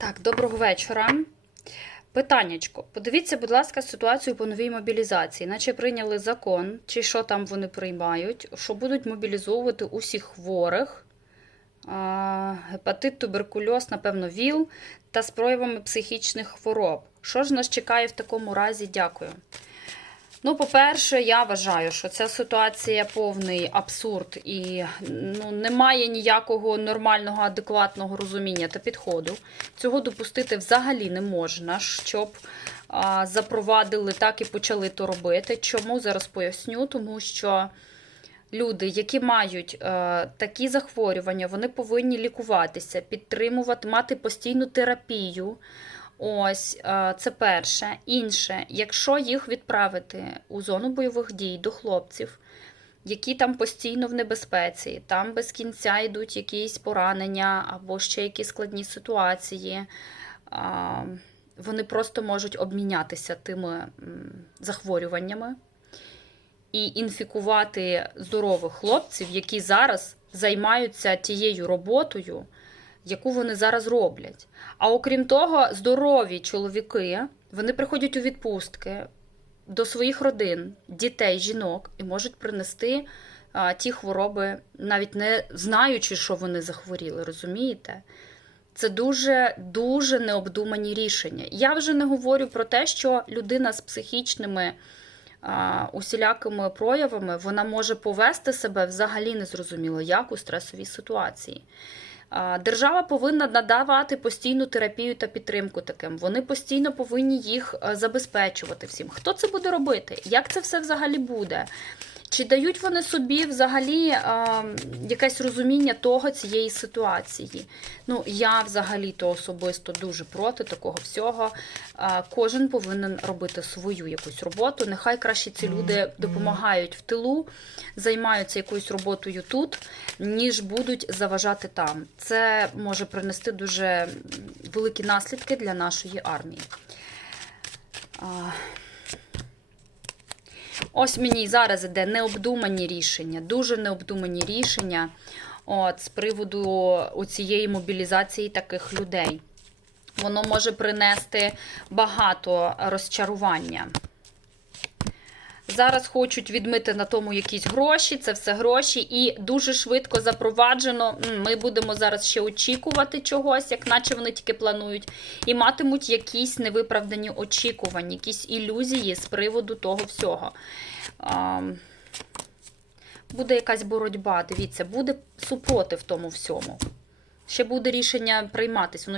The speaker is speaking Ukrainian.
Так, доброго вечора. Питаннячко. Подивіться, будь ласка, ситуацію по новій мобілізації. Наче прийняли закон, чи що там вони приймають, що будуть мобілізовувати усіх хворих, гепатит, туберкульоз, напевно, ВІЛ та з проявами психічних хвороб. Що ж нас чекає в такому разі? Дякую. Ну, по-перше, я вважаю, що ця ситуація повний абсурд і ну, немає ніякого нормального, адекватного розуміння та підходу. Цього допустити взагалі не можна, щоб а, запровадили так і почали то робити. Чому зараз поясню? Тому що люди, які мають е, такі захворювання, вони повинні лікуватися, підтримувати, мати постійну терапію. Ось е, це перше. Інше, якщо їх відправити у зону бойових дій до хлопців, які там постійно в небезпеці, там без кінця йдуть якісь поранення або ще якісь складні ситуації, вони просто можуть обмінятися тими захворюваннями і інфікувати здорових хлопців, які зараз займаються тією роботою, яку вони зараз роблять. А окрім того, здорові чоловіки вони приходять у відпустки до своїх родин, дітей, жінок і можуть принести а, ті хвороби, навіть не знаючи, що вони захворіли, розумієте? Це дуже дуже необдумані рішення. Я вже не говорю про те, що людина з психічними а, усілякими проявами вона може повести себе взагалі незрозуміло, як у стресовій ситуації. Держава повинна надавати постійну терапію та підтримку таким. Вони постійно повинні їх е, забезпечувати всім. Хто це буде робити? Як це все взагалі буде? Чи дають вони собі взагалі е, якесь розуміння того цієї ситуації? Ну, я взагалі то особисто дуже проти такого всього. Е, кожен повинен робити свою якусь роботу. Нехай краще ці люди допомагають в тилу, займаються якоюсь роботою тут, ніж будуть заважати там. Це може принести дуже великі наслідки для нашої армії. Ось мені зараз іде необдумані рішення, дуже необдумані рішення от, з приводу цієї мобілізації таких людей. Воно може принести багато розчарування. Зараз хочуть відмити на тому якісь гроші, це все гроші, і дуже швидко запроваджено. Ми будемо зараз ще очікувати чогось, як наче вони тільки планують, і матимуть якісь невиправдані очікування, якісь ілюзії з приводу того всього. Буде якась боротьба, дивіться, буде супротив тому всьому. Ще буде рішення прийматись.